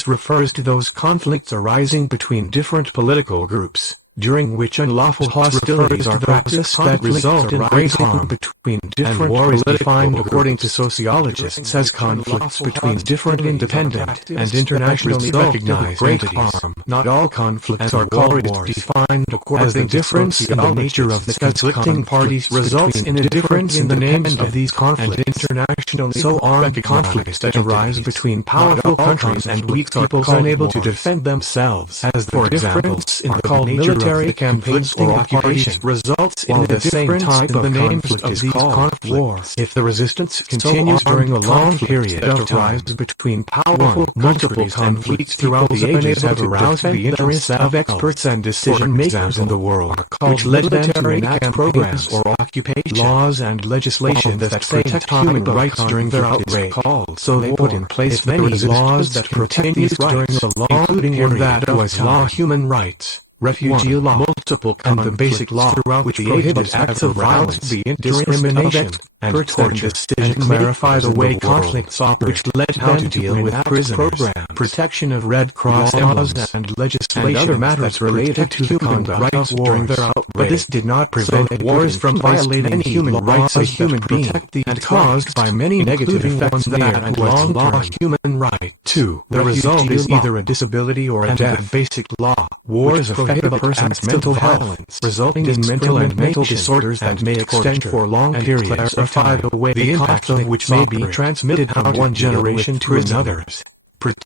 conflicts refers to those conflicts arising between different political groups, during which unlawful hostilities are practiced that result in great harm between different war is defined according to sociologists as conflicts between different independent and internationally recognized entities. Not all conflicts are called wars, defined as the difference in the nature of the conflicting parties results in a difference in the names of these conflicts. So armed conflicts that arise between powerful countries and weak peoples unable to defend themselves, as the difference in the nature military campaigns or occupations results in the same type of conflict of these conflicts. If the resistance continues during a long period of time between powerful multiple conflicts throughout the ages have aroused the interest of experts and decision makers in the world, which led them to enact programs or occupation laws and legislation that protect human rights during their outbreak. So they put in place many laws that protect these rights, including that was law human rights, refugee law, multiple and the basic law which prohibits acts of violence, the discrimination, and torture. Decision clarify the way conflicts operate, which led them to deal with prisoners, protection of Red Cross laws and legislation, and other matters related to the conduct of during their outbreak. But this did not prevent wars from violating human rights of human beings and caused by many negative effects that and long-law human right. 2. The result is either a disability or a death. Basic law. Wars affect a person's mental health, resulting in mental and mental disorders that may extend for long periods of time, the impact of which may be transmitted from one generation to another.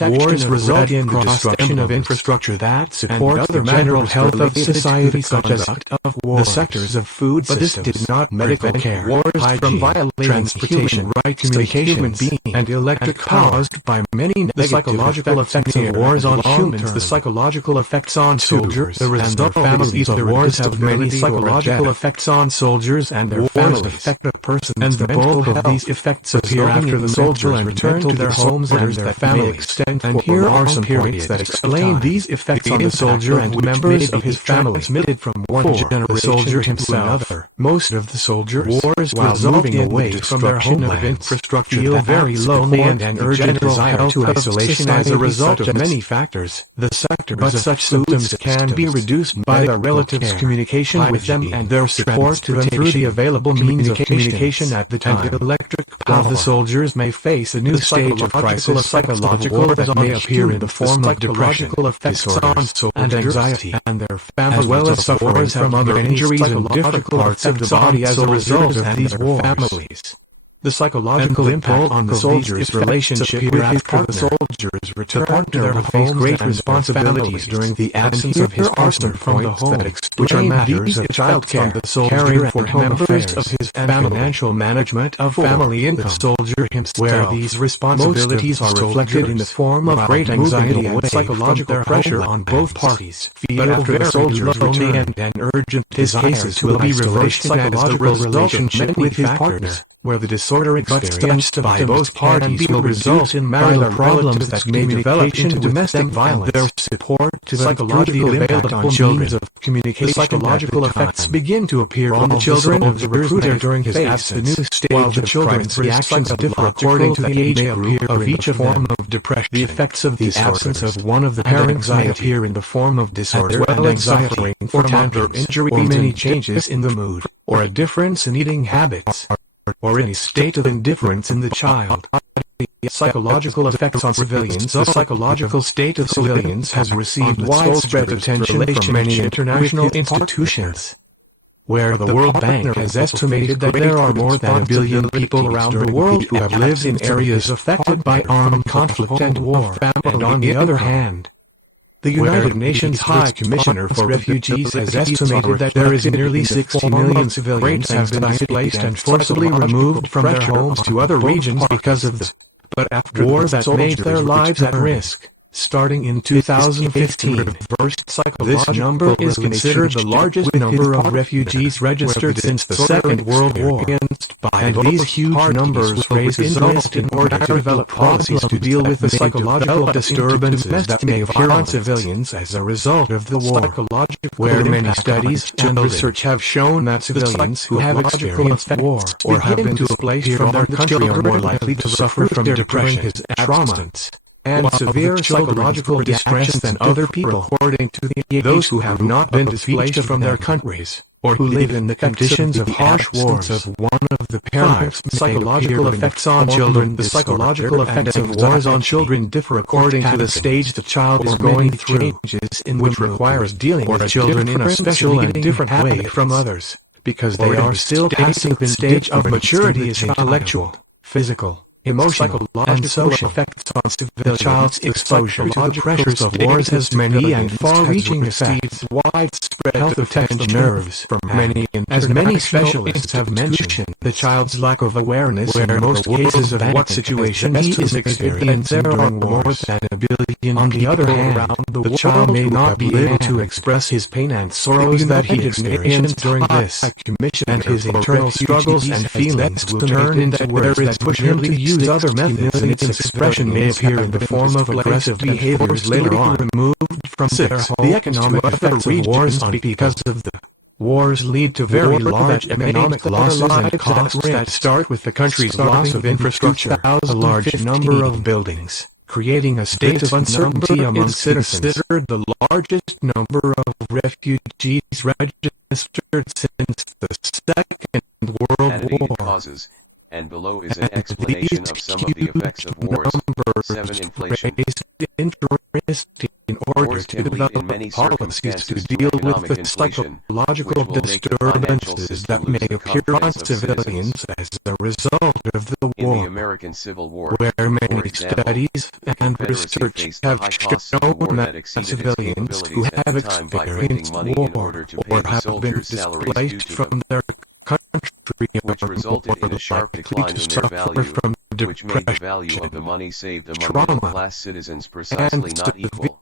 Wars result in the destruction of infrastructure that supports the general health of society, such as the sectors of food systems, but this did not medical care, wars from violating transportation rights, communication and electric caused by many the psychological effects of wars on humans, the psychological effects on soldiers, the result of families of wars have many psychological effects on soldiers and their families affect a person, and the bulk of these effects appear after the soldiers return to their homes and their families. And here are some points that explain these effects on the soldier and members of his family transmitted from one generation to another. Most of the soldiers, while moving away from their homeland, infrastructure feel very lonely and an urgent desire to isolation as a result of many factors. But such symptoms can be reduced by their relatives' communication with them and their support to them through the available means of communication at the time. Electric power. The soldiers may face a new stage of crisis, psychological that may appear in the form of depression, disorders, and anxiety, and their families, as well as suffering from other injuries in different parts of the body as a result of these wars. The psychological impact on the soldier's relationship with his partner. The soldiers return to their homes great responsibilities during the absence of his partner from the home, which are matters of child care, caring for members of his financial management of family income. The soldier himself, where these responsibilities are reflected in the form of great anxiety and psychological pressure on both parties. But after the soldier's return and urgent desires will be reversed psychological relationship with his partner, where the disorder experienced by both parties will result in marital problems that may develop into domestic violence. Their support to the psychological impact on children of communication. The psychological effects begin to appear on the children of the recruiter during his absence, the new stage while the children's reactions differ according to the age group of each form of depression. The effects of the absence of one of the parents may appear in the form of disorder and anxiety, or temper injury, or many changes in the mood, or a difference in eating habits, or any state of indifference in the child. Psychological effects on civilians. The psychological state of civilians has received widespread attention from many international institutions, where the World Bank has estimated that there are more than 1 billion people around the world who have lived in areas affected by armed conflict and war. And on the other hand, the United Nations High Commissioner for Refugees has estimated that there is nearly 60 million civilians have been displaced and forcibly removed from their homes to other regions because of this. But after wars that made their lives at risk, starting in 2015, this number is considered the largest number of refugees registered since the Second World War. And these huge numbers raise interest in order to develop policies to deal with the psychological disturbances that may appear on civilians as a result of the war, where many studies and research have shown that civilians who have experienced war or have been displaced from their country are more likely to suffer from depression, trauma, and severe psychological distress than other people, according to those who have not been displaced from their countries, or who live in the conditions of harsh wars. Of one of the parents' psychological effects on children. The psychological effects of wars on children differ according to the stage the child is going through, which requires dealing with children in a special and different way from others, because they are still passing the stage of maturity as intellectual, physical, emotional, and social effects on the child's exposure to the pressures of wars has many and far-reaching effects. Widespread health affects the nerves from many, as many specialists have mentioned. The child's lack of awareness in most cases of what situation he is experiencing during wars. More than a billion. On the other hand, the child may not be able to express his pain and sorrows that he experienced during this, and his internal struggles and feelings will turn into words that push him to use other methods, and its expression may appear in the form of aggressive behaviors later on. Removed from their home. The economic effects of wars on because of the wars lead to very large economic losses and costs that start with the country's loss of infrastructure, a large number of buildings, creating a state of uncertainty among citizens. Considered the largest number of refugees registered since the Second World War. Causes. And below is an explanation of some of the effects of wars. 7. Inflation. Interest in order to develop policies to deal with the psychological disturbances that may appear on civilians as a result of the war. In the American Civil War, where many studies and research have shown that civilians who have experienced war or have been displaced from their country which resulted in a sharp decline in their value, which made the value of the money saved among middle-class citizens precisely not equal.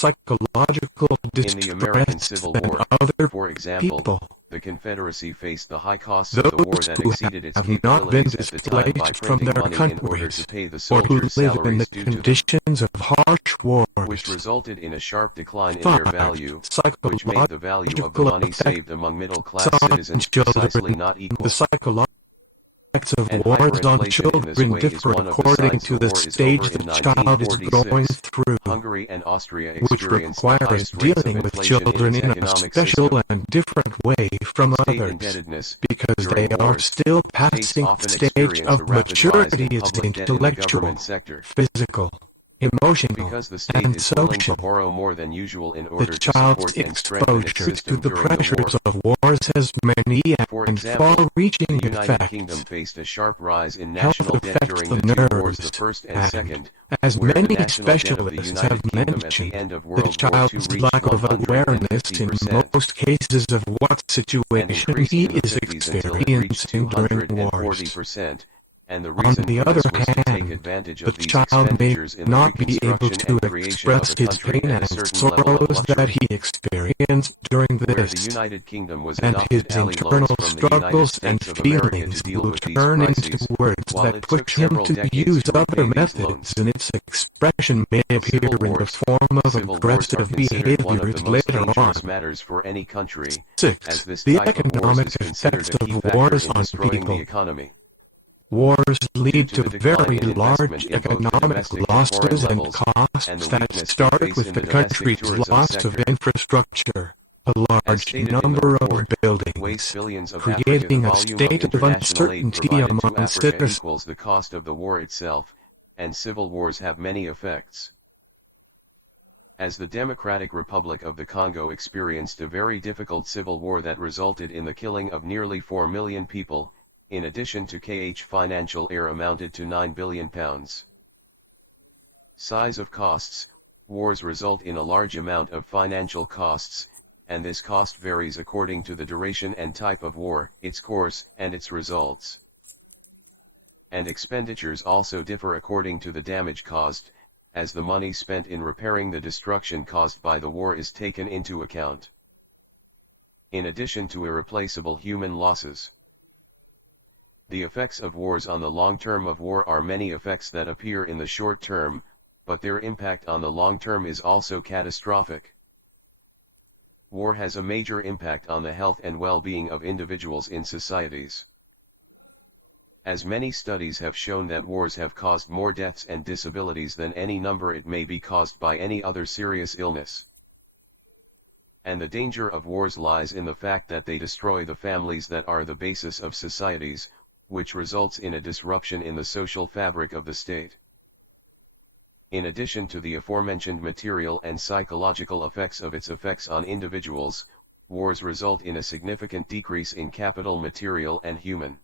Psychological in the American Civil War, for example, the Confederacy faced the high costs of the war that exceeded its capabilities at the time by printing money in order to pay the soldiers' salaries due to conditions of harsh war, which resulted in a sharp decline in their value, which made the value of the money saved among middle-class citizens precisely not equal. The effects of wars on children differ according to the stage the child is going through, Hungary and Austria which requires dealing with children in a special and different way from others, because they are still passing the stage of maturity as intellectual, physical, emotional, because the state and is willing to social. borrow more than usual in order The to child's support and strengthen its exposure system to the during pressures the war. of wars has many For and example, far-reaching the United Kingdom effects. faced a sharp rise in Health national debt affects during the the two wars, the nerves, first and and, second, as where the many national debt of the specialists United have Kingdom at the mentioned, end of the World War II child's reached lack of awareness in 150%, most cases of what and situation increased he in the is 50s until it reached experiencing during wars. 240%. And the On reason the for other this was to take hand, advantage the of these child may expenditures in the not be able reconstruction to and creation of express the his country pain at a and certain level of sorrows that luxury. he experienced during Where the this, United Kingdom was and his adopted ally internal loans from the United struggles and States of America to feelings deal will with these turn into crises, words while that it took push him several to decades use to other repay these methods, loans. and its expression may appear Civil in the wars. form of Civil wars are aggressive considered one of behaviors the most later on. dangerous matters for any country, 6. as this The type of wars economic is considered effects a key of factor wars in on destroying the people. economy. Wars lead to to the decline very in large investment in both the economic domestic and losses foreign and levels, costs and the that weakness we start face with in the the domestic country's tourism loss sector. of infrastructure, a As large stated in the number of report, waste buildings, billions of creating Africa. a The volume state of of international aid uncertainty provided to among Africa citizens. equals the cost of the war itself, and civil wars have many effects. As the Democratic Republic of the Congo experienced a very difficult civil war that resulted in the killing of nearly 4 million people, in addition to financial aid amounted to £9 billion. Size of costs. Wars result in a large amount of financial costs, and this cost varies according to the duration and type of war, its course, and its results. And expenditures also differ according to the damage caused, as the money spent in repairing the destruction caused by the war is taken into account, in addition to irreplaceable human losses. The effects of wars on the long term of war are many effects that appear in the short term, but their impact on the long term is also catastrophic. War has a major impact on the health and well-being of individuals in societies. as many studies have shown that wars have caused more deaths and disabilities than any number it may be caused by any other serious illness. And the danger of wars lies in the fact that they destroy the families that are the basis of societies, which results in a disruption in the social fabric of the state. In addition to the aforementioned material and psychological effects of its effects on individuals, wars result in a significant decrease in capital, material and human.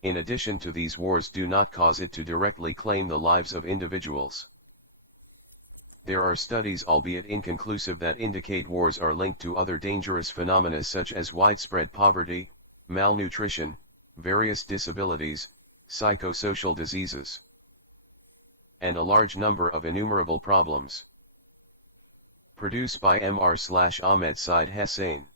In addition to these, wars do not cause it to directly claim the lives of individuals. There are studies, albeit inconclusive, that indicate wars are linked to other dangerous phenomena such as widespread poverty, malnutrition, various disabilities, psychosocial diseases, and a large number of innumerable problems. Produced by Mr. Ahmed Said Hussein.